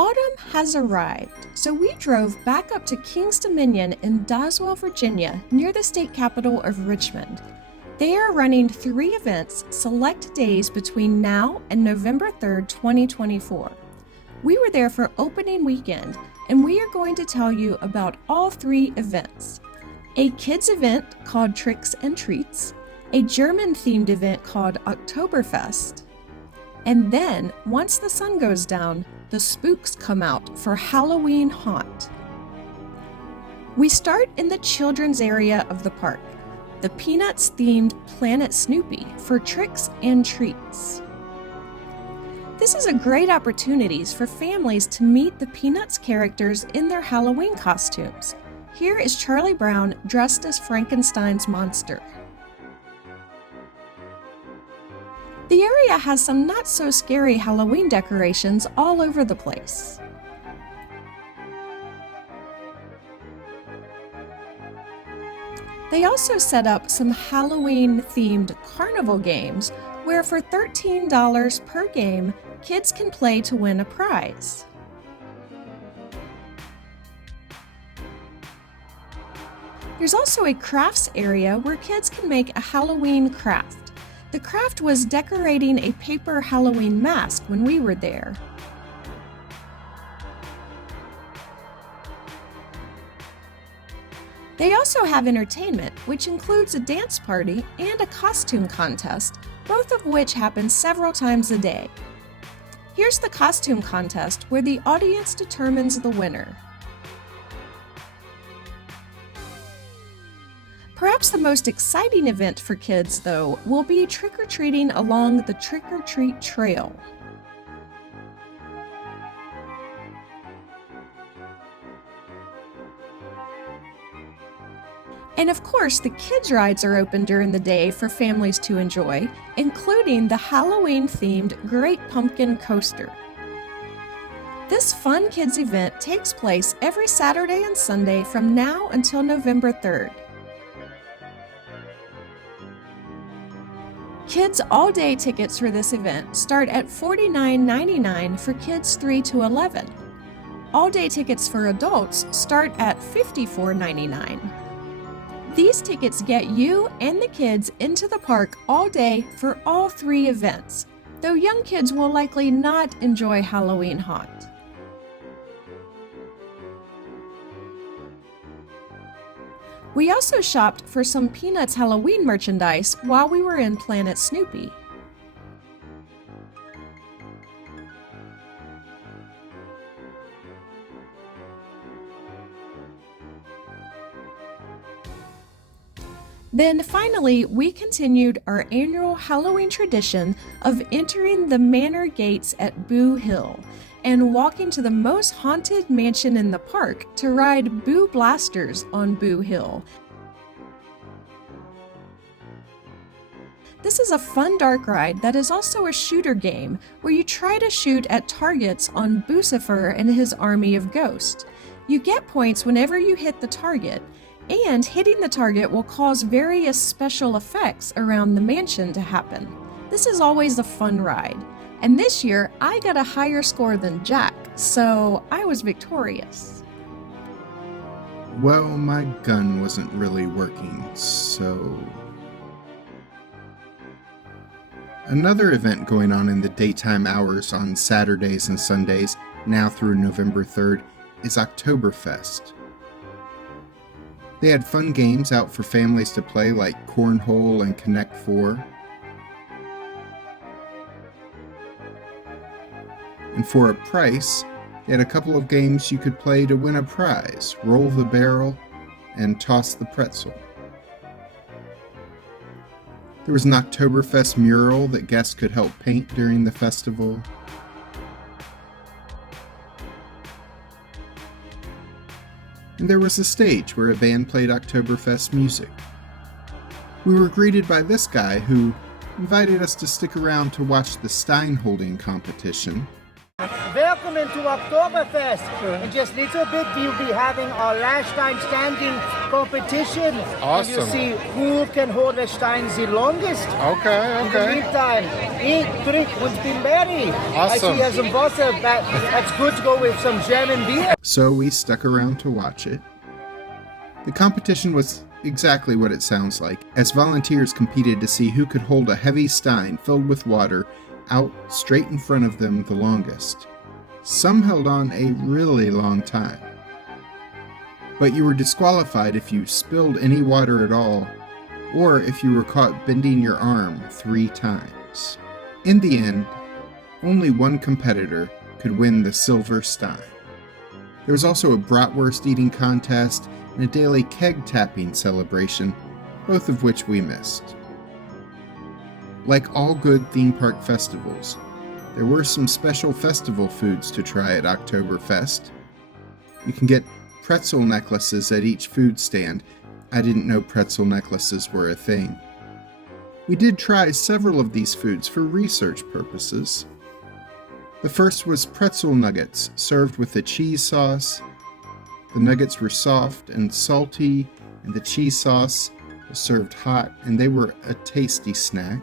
Autumn has arrived, so we drove back up to King's Dominion in Doswell, Virginia, near the state capital of Richmond. They are running 3 events select days between now and November 3rd, 2024. We were there for opening weekend, and we are going to tell you about all 3 events. A kids event called Tricks and Treats, a German-themed event called Oktoberfest, and then, once the sun goes down, the spooks come out for Halloween Haunt. We start in the children's area of the park, the Peanuts-themed Planet Snoopy for Tricks and Treats. This is a great opportunity for families to meet the Peanuts characters in their Halloween costumes. Here is Charlie Brown dressed as Frankenstein's monster. The area has some not-so-scary Halloween decorations all over the place. They also set up some Halloween-themed carnival games where for $13 per game, kids can play to win a prize. There's also a crafts area where kids can make a Halloween craft. The craft was decorating a paper Halloween mask when we were there. They also have entertainment, which includes a dance party and a costume contest, both of which happen several times a day. Here's the costume contest, where the audience determines the winner. Perhaps the most exciting event for kids, though, will be trick-or-treating along the trick-or-treat trail. And of course, the kids' rides are open during the day for families to enjoy, including the Halloween-themed Great Pumpkin Coaster. This fun kids event takes place every Saturday and Sunday from now until November 3rd. Kids all-day tickets for this event start at $49.99 for kids 3 to 11. All-day tickets for adults start at $54.99. These tickets get you and the kids into the park all day for all 3 events, though young kids will likely not enjoy Halloween Haunt. We also shopped for some Peanuts Halloween merchandise while we were in Planet Snoopy. Then finally, we continued our annual Halloween tradition of entering the manor gates at Boo Hill and walking to the most haunted mansion in the park to ride Boo Blasters on Boo Hill. This is a fun dark ride that is also a shooter game where you try to shoot at targets on Boocifer and his army of ghosts. You get points whenever you hit the target, and hitting the target will cause various special effects around the mansion to happen. This is always a fun ride, and this year I got a higher score than Jack, so I was victorious. Well, my gun wasn't really working, so... Another event going on in the daytime hours on Saturdays and Sundays, now through November 3rd, is Oktoberfest. They had fun games out for families to play like Cornhole and Connect 4. And for a price, they had a couple of games you could play to win a prize, Roll the Barrel and Toss the Pretzel. There was an Oktoberfest mural that guests could help paint during the festival. And there was a stage where a band played Oktoberfest music. We were greeted by this guy who invited us to stick around to watch the Stein holding competition. Welkom gentlemen, to Oktoberfest. In just a little bit, we'll be having our last time standing competition. Awesome. And you see who can hold the stein the longest. Okay, In the meantime, eat, drink, und be merry. Awesome. I see you have some Wasser, but that's good to go with some German beer. So we stuck around to watch it. The competition was exactly what it sounds like, as volunteers competed to see who could hold a heavy stein filled with water out straight in front of them the longest. Some held on a really long time. But you were disqualified if you spilled any water at all, or if you were caught bending your arm 3 times. In the end, only one competitor could win the silver stein. There was also a bratwurst eating contest and a daily keg tapping celebration, both of which we missed. Like all good theme park festivals, there were some special festival foods to try at Oktoberfest. You can get pretzel necklaces at each food stand. I didn't know pretzel necklaces were a thing. We did try several of these foods for research purposes. The first was pretzel nuggets served with a cheese sauce. The nuggets were soft and salty, and the cheese sauce was served hot, and they were a tasty snack.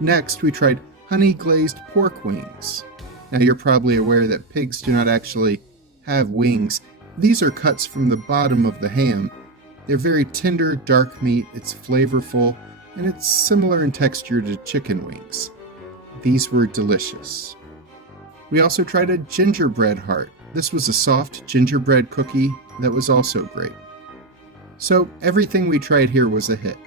Next, we tried honey glazed pork wings. Now, you're probably aware that pigs do not actually have wings. These are cuts from the bottom of the ham. They're very tender, dark meat, it's flavorful, and it's similar in texture to chicken wings. These were delicious. We also tried a gingerbread heart. This was a soft gingerbread cookie that was also great. So everything we tried here was a hit.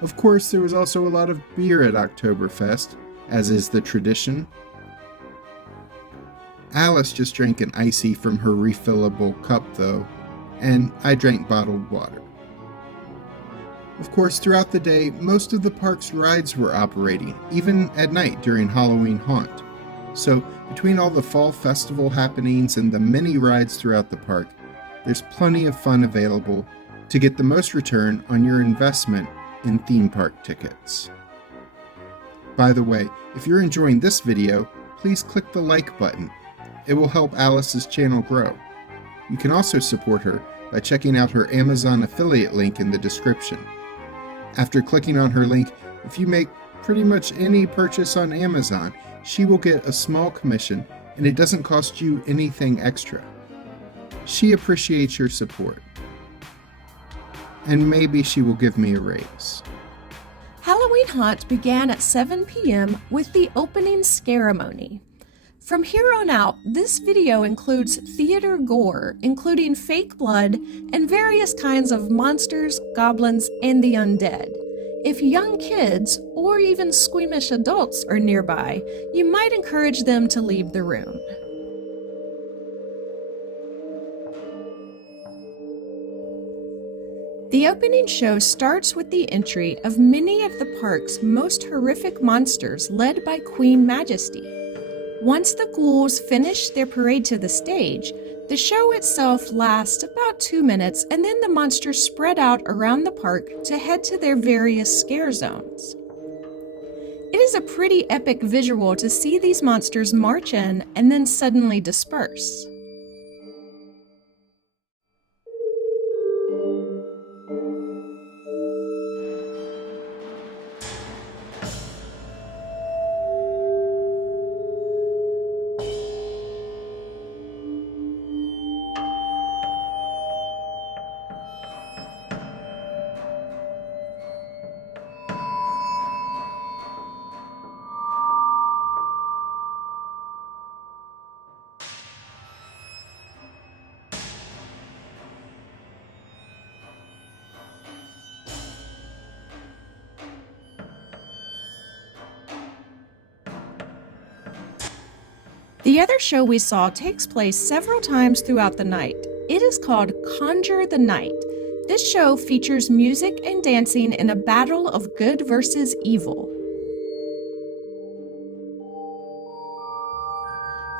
Of course, there was also a lot of beer at Oktoberfest, as is the tradition. Alice just drank an icy from her refillable cup though, and I drank bottled water. Of course, throughout the day, most of the park's rides were operating, even at night during Halloween Haunt. So, between all the fall festival happenings and the many rides throughout the park, there's plenty of fun available to get the most return on your investment in theme park tickets. By the way, if you're enjoying this video, please click the like button. It will help Alice's channel grow. You can also support her by checking out her Amazon affiliate link in the description. After clicking on her link, if you make pretty much any purchase on Amazon, she will get a small commission, and it doesn't cost you anything extra. She appreciates your support. And maybe she will give me a raise. Halloween Haunt began at 7 p.m. with the opening ceremony. From here on out, this video includes theater gore, including fake blood and various kinds of monsters, goblins, and the undead. If young kids, or even squeamish adults, are nearby, you might encourage them to leave the room. The opening show starts with the entry of many of the park's most horrific monsters led by Queen Majesty. Once the ghouls finish their parade to the stage, the show itself lasts about 2 minutes, and then the monsters spread out around the park to head to their various scare zones. It is a pretty epic visual to see these monsters march in and then suddenly disperse. The other show we saw takes place several times throughout the night. It is called Conjure the Night. This show features music and dancing in a battle of good versus evil.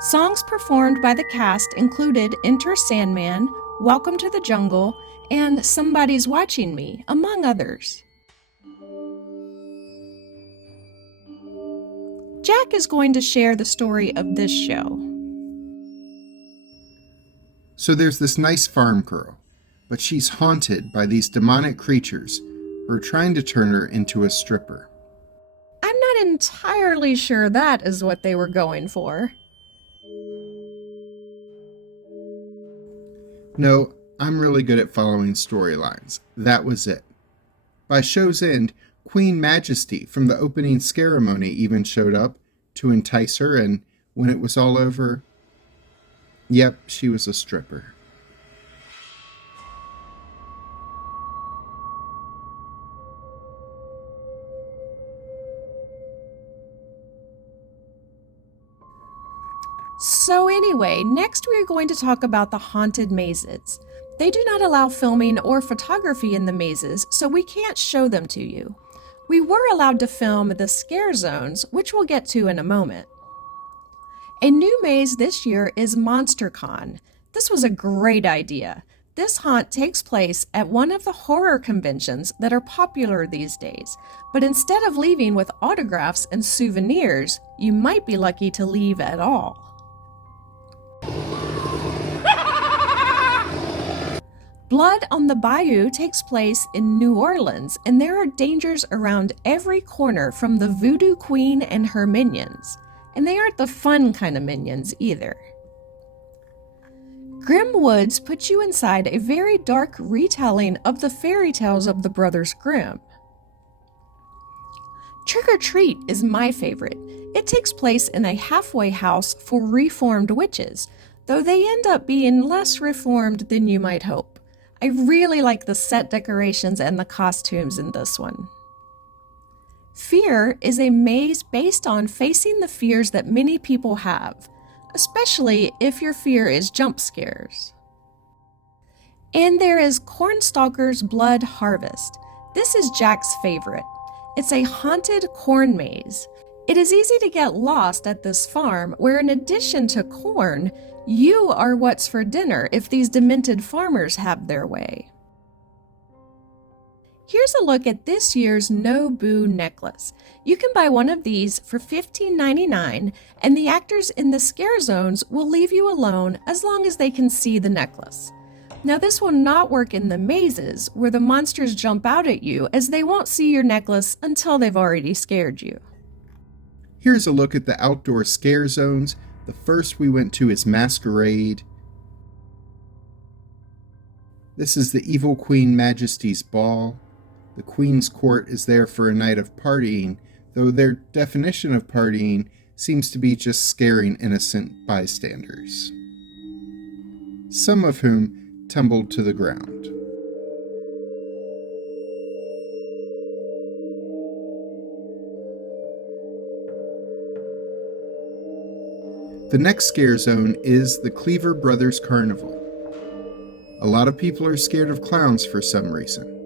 Songs performed by the cast included Enter Sandman, Welcome to the Jungle, and Somebody's Watching Me, among others. Jack is going to share the story of this show. So there's this nice farm girl, but she's haunted by these demonic creatures who are trying to turn her into a stripper. I'm not entirely sure that is what they were going for. No, I'm really good at following storylines. That was it. By show's end, Queen Majesty from the opening ceremony even showed up to entice her, and when it was all over, yep, she was a stripper. So anyway, next we are going to talk about the haunted mazes. They do not allow filming or photography in the mazes, so we can't show them to you. We were allowed to film the scare zones, which we'll get to in a moment. A new maze this year is MonsterCon. This was a great idea. This haunt takes place at one of the horror conventions that are popular these days, but instead of leaving with autographs and souvenirs, you might be lucky to leave at all. Blood on the Bayou takes place in New Orleans, and there are dangers around every corner from the Voodoo Queen and her minions. And they aren't the fun kind of minions either. Grim Woods puts you inside a very dark retelling of the fairy tales of the Brothers Grimm. Trick or Treat is my favorite. It takes place in a halfway house for reformed witches, though they end up being less reformed than you might hope. I really like the set decorations and the costumes in this one. Fear is a maze based on facing the fears that many people have, especially if your fear is jump scares. And there is Cornstalker's Blood Harvest. This is Jack's favorite. It's a haunted corn maze. It is easy to get lost at this farm where, in addition to corn, you are what's for dinner if these demented farmers have their way. Here's a look at this year's No Boo necklace. You can buy one of these for $15.99, and the actors in the scare zones will leave you alone as long as they can see the necklace. Now, this will not work in the mazes where the monsters jump out at you, as they won't see your necklace until they've already scared you. Here's a look at the outdoor scare zones. The first we went to is Masquerade. This is the Evil Queen Majesty's Ball. The Queen's Court is there for a night of partying, though their definition of partying seems to be just scaring innocent bystanders, some of whom tumbled to the ground. The next scare zone is the Cleaver Brothers Carnival. A lot of people are scared of clowns for some reason.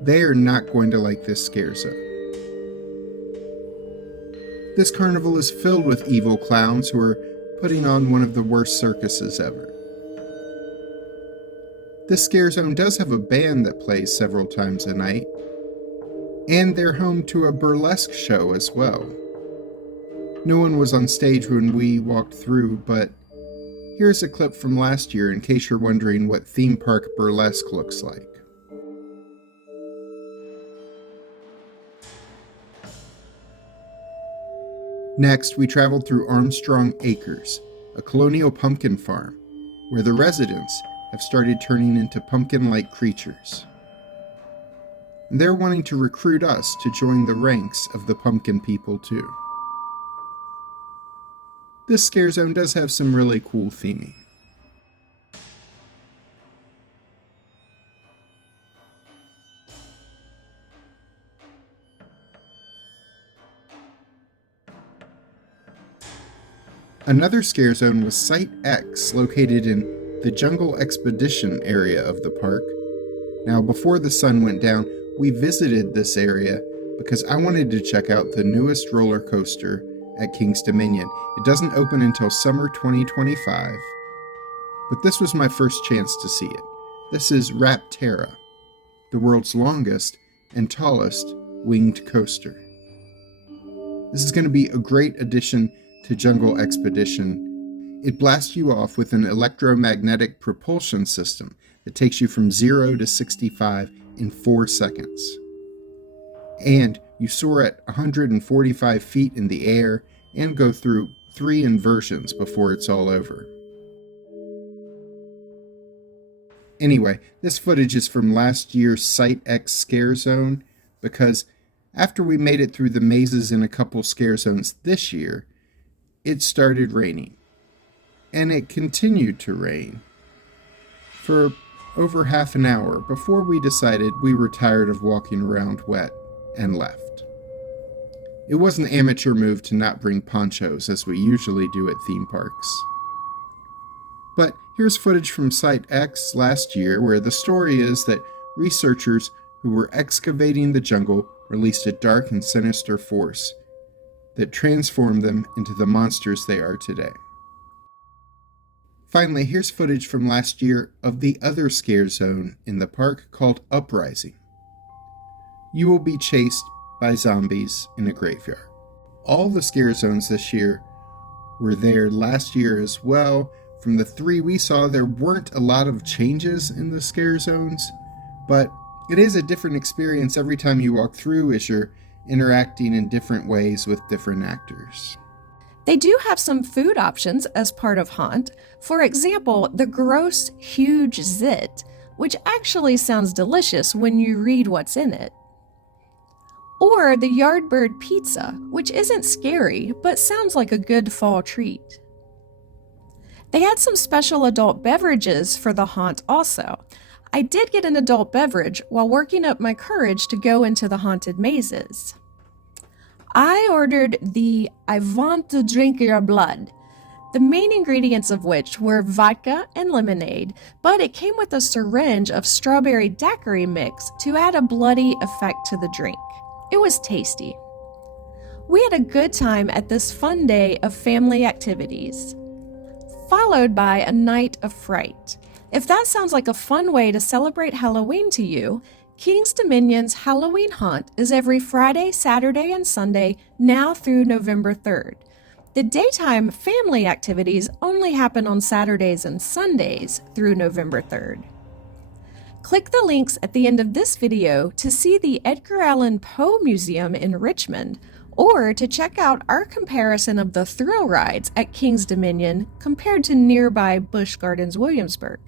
They are not going to like this scare zone. This carnival is filled with evil clowns who are putting on one of the worst circuses ever. This scare zone does have a band that plays several times a night, and they're home to a burlesque show as well. No one was on stage when we walked through, but here's a clip from last year in case you're wondering what theme park burlesque looks like. Next, we traveled through Armstrong Acres, a colonial pumpkin farm, where the residents have started turning into pumpkin-like creatures. They're wanting to recruit us to join the ranks of the pumpkin people too. This scare zone does have some really cool theming. Another scare zone was Site X, located in the Jungle Expedition area of the park. Now, before the sun went down, we visited this area because I wanted to check out the newest roller coaster at King's Dominion. It doesn't open until summer 2025, but this was my first chance to see it. This is Rapterra, the world's longest and tallest winged coaster. This is going to be a great addition to Jungle Expedition. It blasts you off with an electromagnetic propulsion system that takes you from 0 to 65 in 4 seconds. And you soar at 145 feet in the air and go through 3 inversions before it's all over. Anyway, this footage is from last year's Site X scare zone, because after we made it through the mazes in a couple scare zones this year, it started raining. And it continued to rain for over half an hour before we decided we were tired of walking around wet and left. It was an amateur move to not bring ponchos as we usually do at theme parks. But here's footage from Site X last year where the story is that researchers who were excavating the jungle released a dark and sinister force that transformed them into the monsters they are today. Finally, here's footage from last year of the other scare zone in the park called Uprising. You will be chased by zombies in a graveyard. All the scare zones this year were there last year as well. From the 3 we saw, there weren't a lot of changes in the scare zones, but it is a different experience every time you walk through as you're interacting in different ways with different actors. They do have some food options as part of Haunt. For example, the gross, huge zit, which actually sounds delicious when you read what's in it. Or the Yardbird pizza, which isn't scary, but sounds like a good fall treat. They had some special adult beverages for the Haunt also. I did get an adult beverage while working up my courage to go into the haunted mazes. I ordered the I Want to Drink Your Blood, the main ingredients of which were vodka and lemonade, but it came with a syringe of strawberry daiquiri mix to add a bloody effect to the drink. It was tasty. We had a good time at this fun day of family activities, followed by a night of fright. If that sounds like a fun way to celebrate Halloween to you, King's Dominion's Halloween Haunt is every Friday, Saturday, and Sunday now through November 3rd. The daytime family activities only happen on Saturdays and Sundays through November 3rd. Click the links at the end of this video to see the Edgar Allan Poe Museum in Richmond, or to check out our comparison of the thrill rides at King's Dominion compared to nearby Busch Gardens Williamsburg.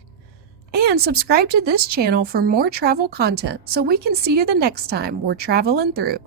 And subscribe to this channel for more travel content so we can see you the next time we're traveling through.